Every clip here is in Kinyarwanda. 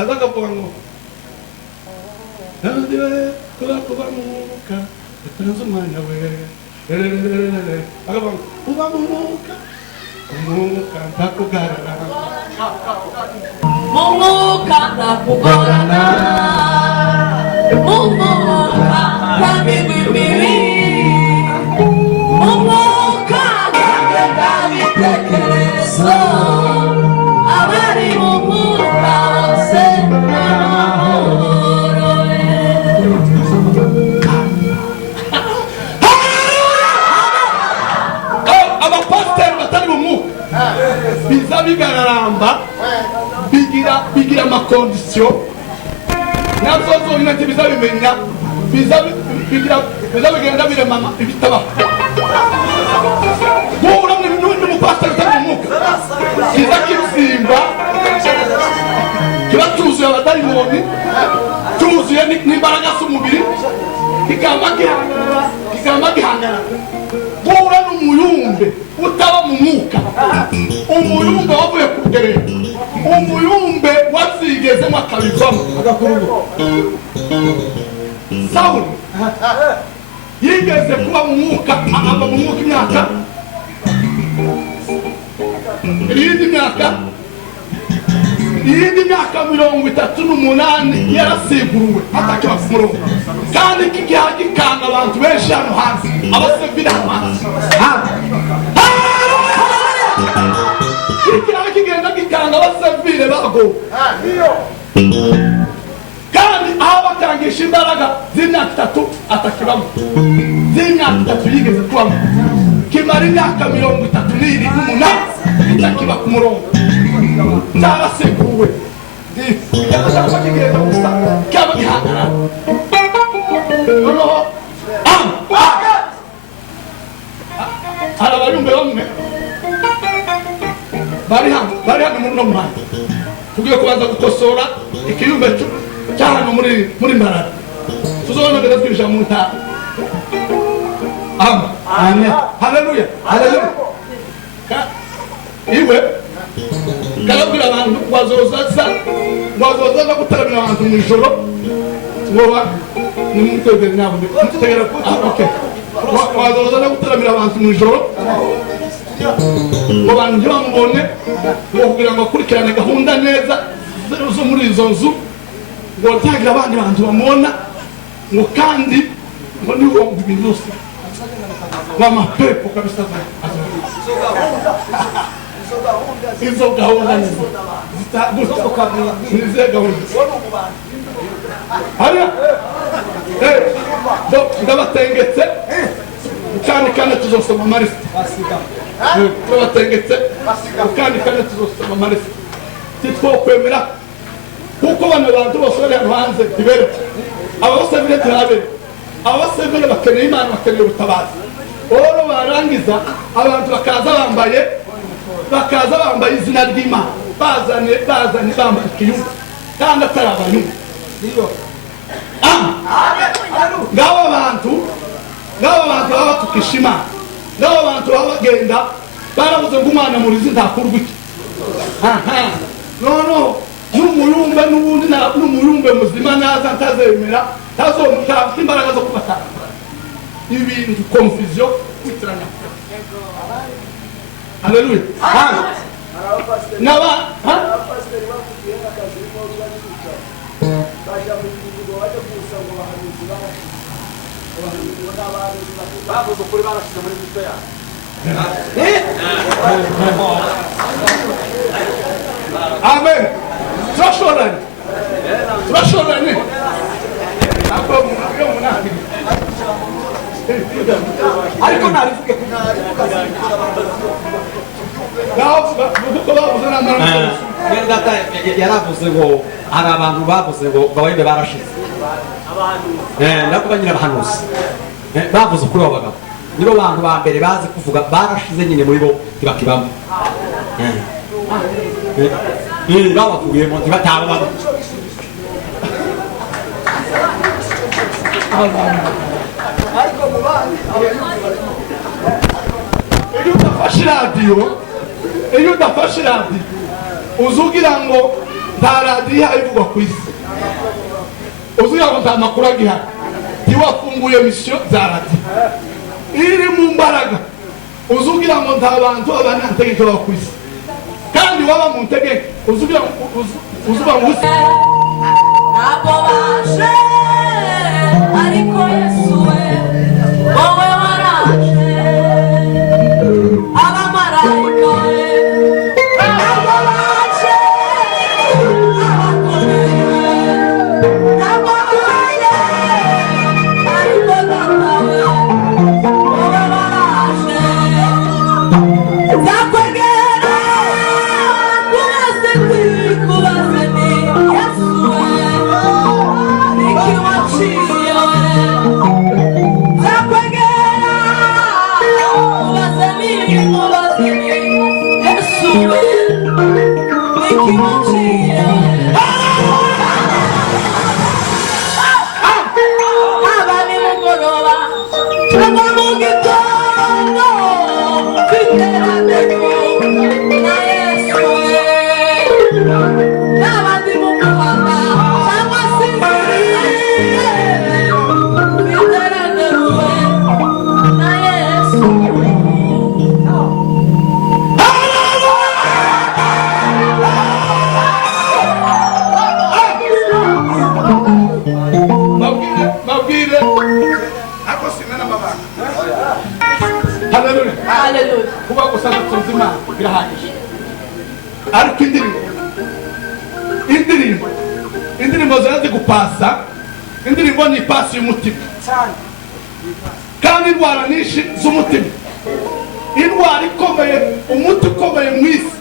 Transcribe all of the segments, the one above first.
azakavuga ngo kuba mu mwuka utanze umwanya we akavuga uba mu mwuka umwuka ntakugarara mu mwuka ntakugorana mu mwuka ntabigwa imibiri mu mwuka ntabigwa ibitekerezo abari mu mwuka bose n'amahoro abapasiteri batari mu mwuka biza bigararamba bigira amakondisiyo nabyo zonyine ntibiza bimenya biza bigenda birema ibitabaho guhura n'umupasiteri utari mu mwuka kiza kirusimba kiba cyuzuye abadayimoni cyuzuye n'imbaraga z'umubiri kigamba gihangana guhura n'umuyumbe utaba mu mwuka umuyumbe wavuye ku rugerero umuyumbe wazigezemo akabivamo Sawuli yigeze kuba mu mwuka ava mu mwuka imyaka iyindi myaka 38 yarasiguruwe atakiba ku murongo kandi kigiha gikanga abantu benshi hano hanze abasevira hano hanze kigiha kigenda gikanga abasevire bago kandi aho bakangisha imbaraga z'imyaka 3 atakibamo z'imyaka 3 yigeze kubamo kimara imyaka 38 itakiba ku murongo cyarasekuwe cyangwa kigenda gusa cyaba gihagarara noneho hari abayumbe bamwe bari hano muri no mwanya tugiye kubanza gukosora ikiyumbe cyane muri Mbarara tuzobona neza twinjira mu ntara amen haleluya iwe karabwira abantu wazoza gutaramira abantu mu ijoro woba ni mutegere nabo mutegera okay wazoza gutaramira abantu mu ijoro abantu ntibamubone kugira ngo akurikirane gahunda neza zo muri izo nzu ngo ntagira abandi bantu bamubona ngo kandi ngo niho ibintu byose wamapepo kabisa izo gahunda nize gahunda hariya ndabatengetse kandi tuzosoma amarisita ndabatengetse kandi tuzosoma amarisita titwokwemera kuko bano bantu bose bari hano hanze ntibere abasevire turabere abasevire bakeneye Imana bakeneye ubutabazi oro barangiza abantu bakaza bambaye izina ry'Imana bazanye bambaye ikiyumba kandi atari abayumba ngabo abantu baba batukisha Imana ngabo abantu baba bagenda baravuze ngo umwana murizi ntakurwa iki no n'umuyumbe n'ubundi n'umuyumbe muzima naza ntazemera ntazomutanga imbaraga zo kubatanga ibintu confusion kwitiranya haleluya naba bavuze ukuri barashize muri mitwe yawe amen turashoranye ariko narivuge yaravuze ngo hari abantu bavuze ngo bawende barashize ndakuba nyine abahanuzi bavuze ukuri w'abagabo nibo bantu ba mbere bazi kuvuga barashize nyine muri bo ntibakibamo babavuyemo ntibatabamo iyo udafashe radiyo uzugira ngo nta radiyo ihari ivugwa ku isi uzugira ngo nta makuru agihari ntiwafunguye misiyo za radiyo iri mu mbaraga uzugira ngo nta bantu abanyantegeke baba ku isi kandi waba mu ntegeke uzugira ngo uzuba mu isi ntabwo baje ariko Yesu we wowe waraje abamarayika we ntabwo baje abakomeye ntabwo baje ariko data we wowe waraje nzakwegera kubaze kubaze ni Yesu we niki waciye we nzakwegera kubaze ni Yesu we niki waciye we haba ni mugoroba cyangwa mu gitondo twiterane na Yesu we n'abandi mu muhanda cyangwa se twiterane na Yesu mabwire ako simena mabanga haleluya haleluya kuba gusa natunze imana birahagije ariko indirimbo zirazi gupasa indirimbo ni ipasi y'umutima kandi indwara nyinshi z'umutima indwara ikomeye umuti ukomeye mu isi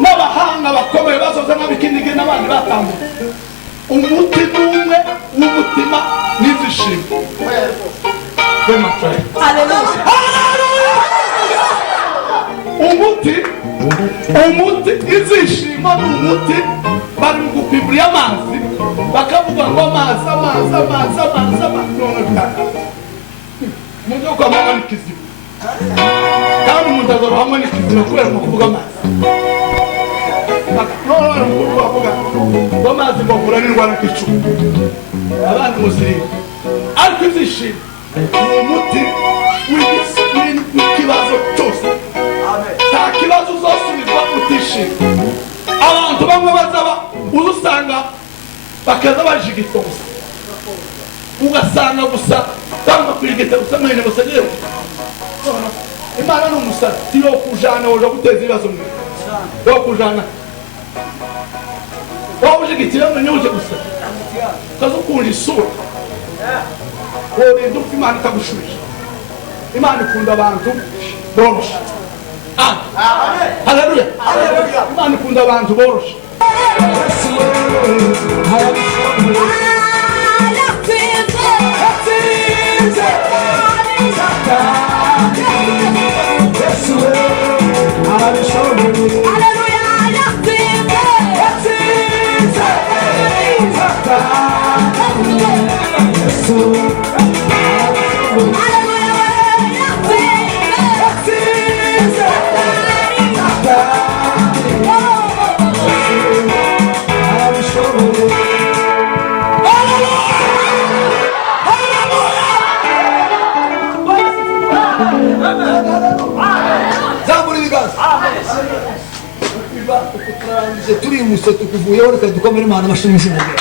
n'abahanga bakomeye bazoza n'abikinigi n'abandi batambutse umuti n'umwe w'umutima n'izishimo umuti izishimo ni umuti bari mu gupimura amazi bakavuga ngo amazi none bitaka umuntu wo kwa mama n'ikiziba kandi umuntu azarohamwe n'ikiziba kubera mu kuvuga amazi none umuntu bavuga ngo amazi mbavura n'indwara nk'icumi abandi muzirinde ariko izishimo ni umuti w'ikibazo cyose nta kibazo uzosubizwa utishimye abantu bamwe bazaba uzusanga bakaza bajigitoza ugasanga gusa banga kwirigita gusa mwene gusa yewe imana ni umusazi yo kujana woja guteza ibibazo mwe yo kujana waba ujigitira mwenye uje gusa ukazukunda isura worinda upfa imana ikagushubije imana ikunda abantu boroshe haleluya imana ikunda abantu boroshe turimuse tukuvuyeho reka dukomere imana amashimisho mu gihe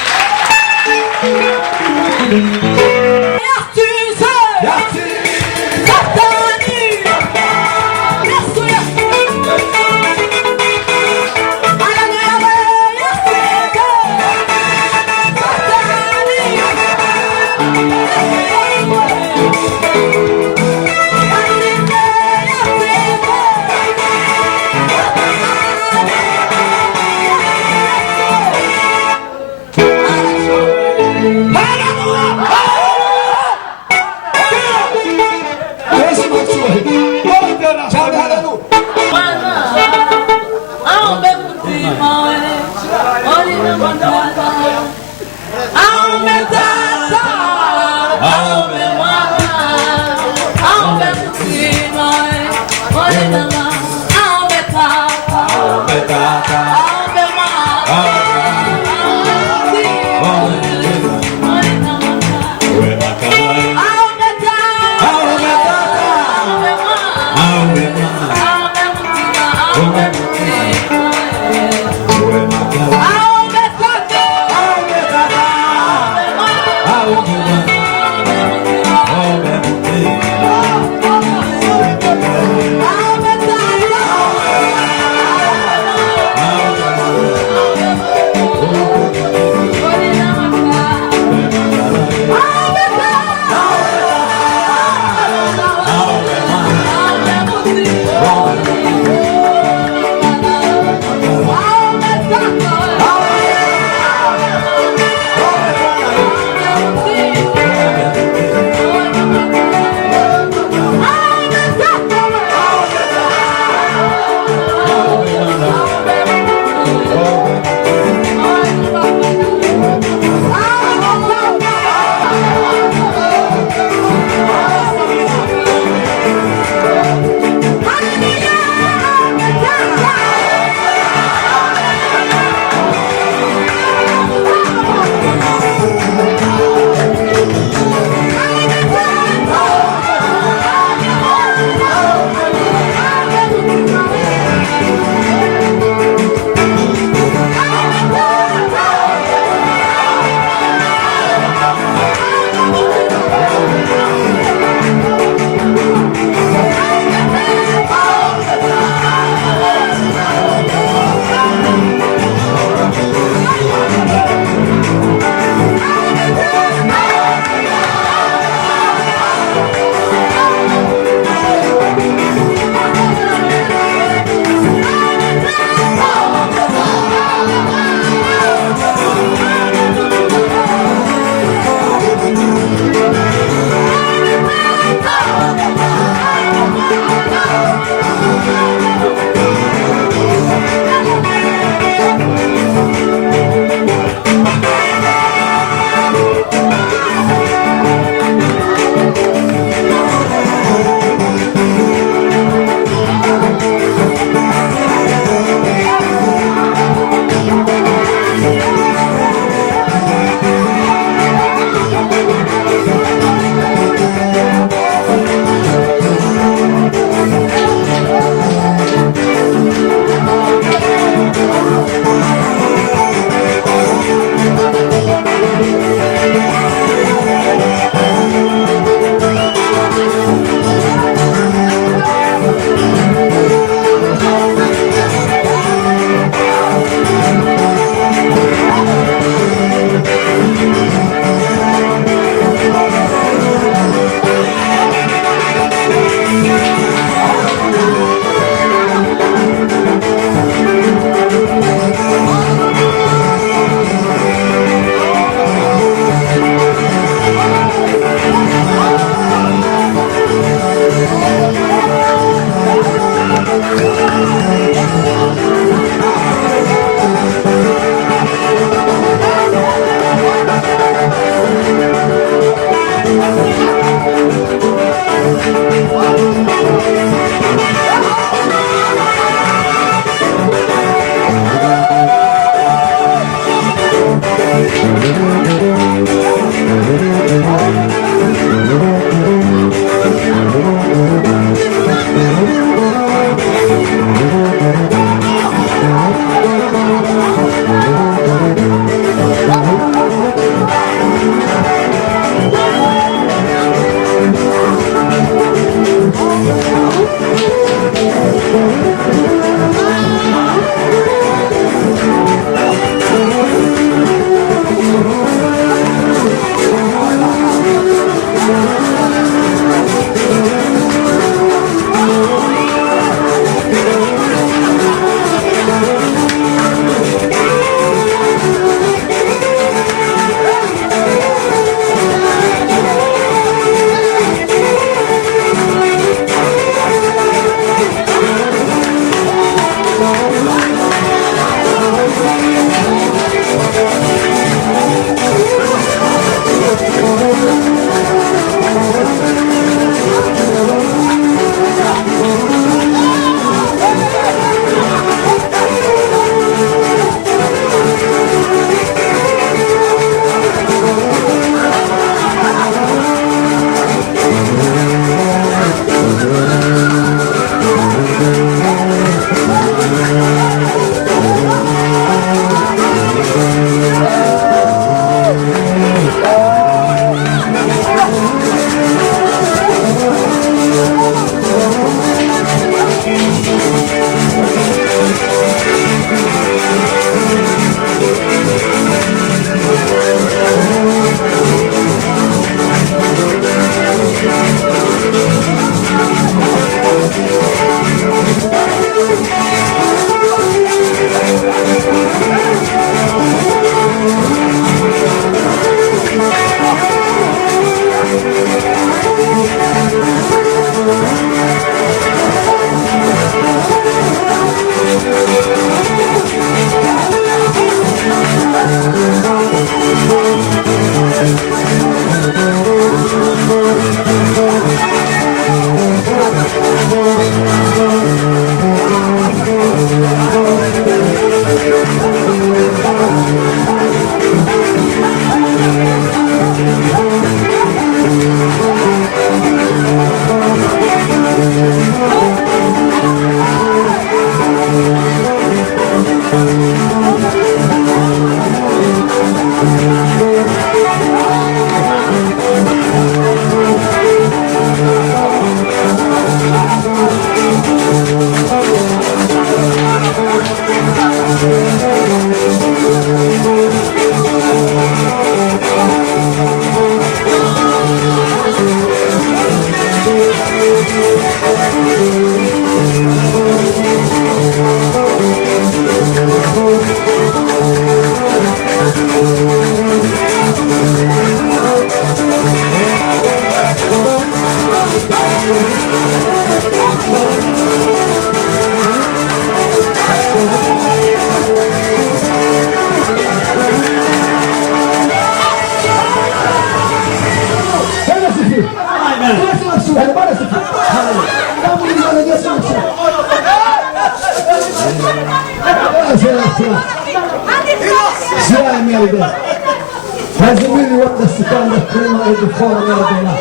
Hazimili wanda sikanda klima edifora meladona.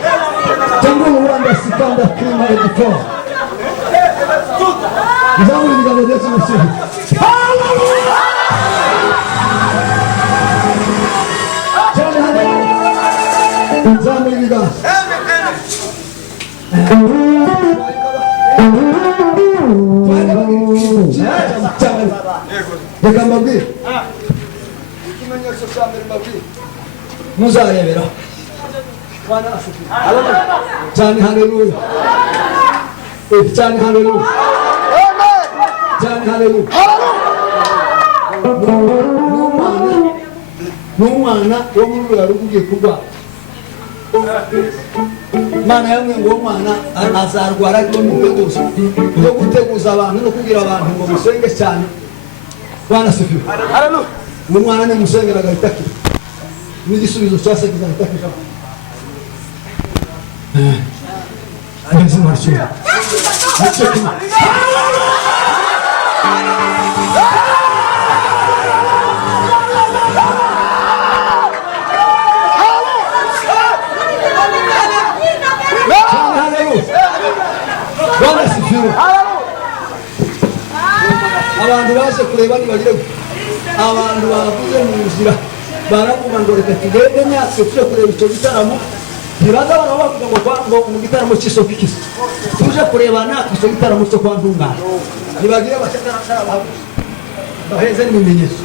Tangulu wanda sikanda klima edifora. Nizamuli nigalodesi masihi. Hallelujah! Jani hallelujah! Nizamuli nigalodesi. Reka mbabwire ikimenyetso cya mbere mbabwire muzarebera Bwana asifiwe cyane haleluya cyane haleluya cyane haleluya n'umwana wo muri rura rugiye kurwara Mana yamwe ngo mwana azarwara ariko n'uteguza no guteguza abantu no kugira abantu ngo musenge cyane Bwana asifiwe haleluya umwana ne musengera gahitaki n'igisubizo cyase kizahitaki Ageze marcho baje kureba ntibagire abantu bavuze mu nzira baravuga ngo reka tugende nyatwe tuje kureba icyo gitaramo ntibaza baravuga ngo mu gitaramo cy'isoko ikisi tuje kureba natwe icyo gitaramo cyo kwa Ntungane ntibagire bacagaragara baheze n'ibimenyetso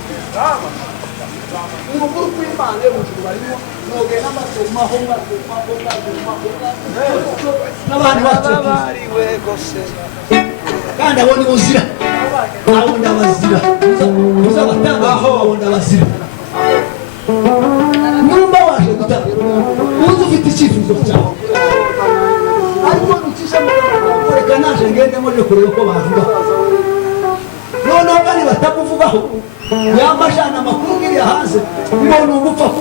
umukuru kw'Imana yo mu gihe barimo nogena amasoma ho n'abandi batubariwe gose kandi abo ni buzira abo ndabazira muzabatangaho abo ndabazira numba waje gutanga uzi ufite icyifuzo cyawe ariko nukisha mureka naje ngende muje kureba ko bavuga noneho kandi batakuvugaho yamajana amakuru ngiriya hanze ngo ni umupfa